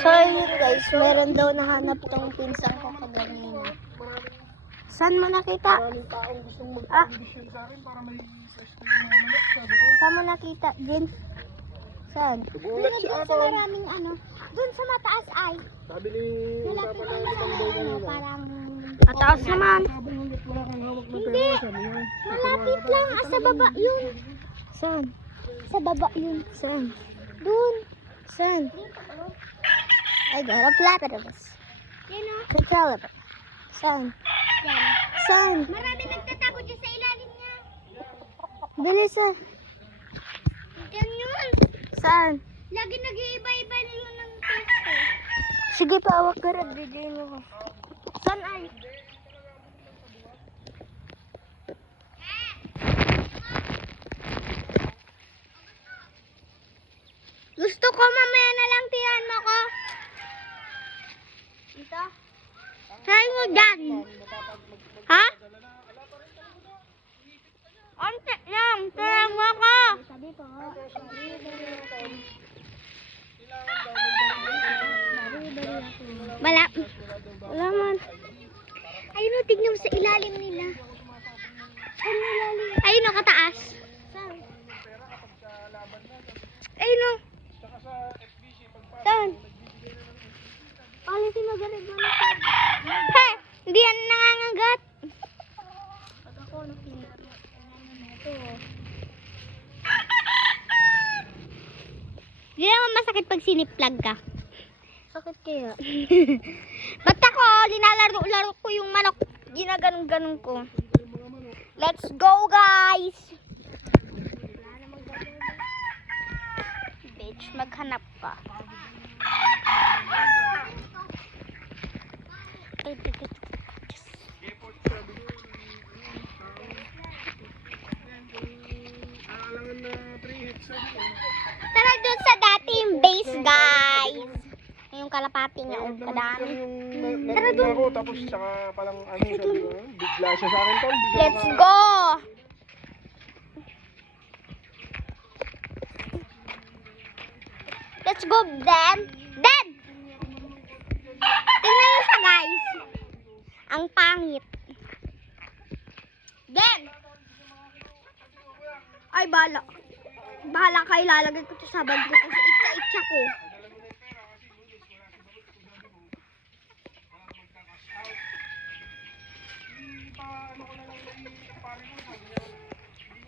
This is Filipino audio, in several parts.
So yun guys, meron daw nahanap tong pinsang ko kaganina. Saan mo nakita? Maraming taong gustong mag-audition sa akin para may search na yung mga manok. Sabi ko, Saan mo nakita, James? Saan? nagulat siya Doon ako. sa maraming ano, doon sa mataas ay. Sabi ni Malapit Papa na na sa ibang may daw ano, kanina. parang... Mataas naman. Sabi hanggat wala kang hawak na Hindi. pera, sabi niya. Malapit lang, sa baba yun. Saan? Sa baba yun. Saan? Doon. Saan? Ay, gara platypus. Yan o. Cucaliper. Saan? Yan. Saan? Marami nagtatakot dyan sa ilalim niya. Bilis ah. Yan yun. Saan? Lagi nag-iiba-iba na yun ng pwesto. Sige pa, awak ka rin. Bigyan mo ko. Saan ay? Gusto ko mamaya na lang tiyan mo ko. Ito? Saan mo dyan? Ha? Onte lang. Tiyan mo ko. Sabi po. Wala. Wala man. Ayun o, tignan mo sa ilalim nila. Saan ilalim? Ayun o, kataas. Saan? Ayun o. Saan? Palitin mo ganit mo na. He! Hindi yan nangangagat. Pag ako nakinig. Ito. Hindi naman masakit pag siniplag ka. Sakit kaya. Ba't ako linalaro-laro ko yung manok. Ginaganong-ganong ko. Let's go guys! Bitch, maghanap ka. Alangan na 3 hits, sabi ko. Tara dun sa dating base guys. Yung kalapati niya, oh, kadami. Tara doon. Ako, tapos saka palang ano, sabi ko, bigla siya sa akin tol. Bigla Let's ka- go! Let's go, Dan! Dan! Tingnan nyo siya, guys. Ang pangit. Dan! Ay, bahala. Bahala kayo, lalagay ko ito sa bag ko kasi itcha-itcha ko.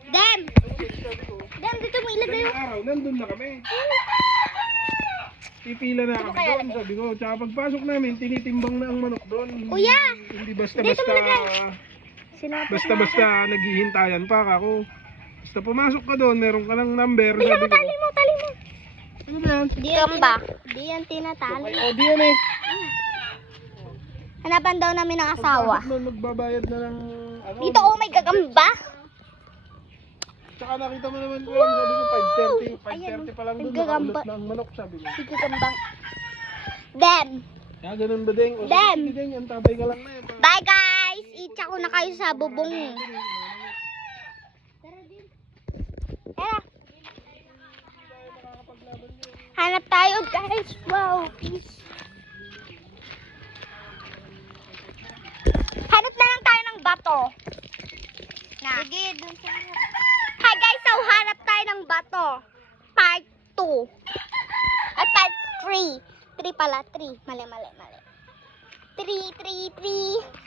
Dan! Dan, dito mo ilagay Ngayong yung... araw, nandun na kami. Pipila na kami doon, sabi ko. Tsaka pagpasok namin, tinitimbang na ang manok doon. Kuya! Hindi Dito basta-basta, mo lagay. Sinapit basta-basta naghihintayan pa ako. Basta pumasok ka doon, meron ka ng number. Bila mo, Sabi ko, tali mo, tali mo. ano ba yan? Gamba. Di yan tinatali. O, di yan eh. Hanapan daw namin ng asawa. Pagpasok nun, magbabayad na ng ano. Dito, oh my gagamba. Tsaka nakita mo naman ko yan, sabi ko 5:30. Ayan, 5:30 pa lang doon, naggagamba. nakaulot na ang manok, sabi ko. Sige gagambang. Dem. Kaya ganun ba, Deng? O, Dem. sige, Deng, antabay ka lang na yan. Bye guys. Itcha ko na kayo sa bubong. Tara. Hanap tayo guys. Wow. Peace. Hanap na lang tayo ng bato. Sige, dun sa... Hi guys, so hanap tayo ng bato. Part 2. At part 3. 3 pala, 3. Mali. 3.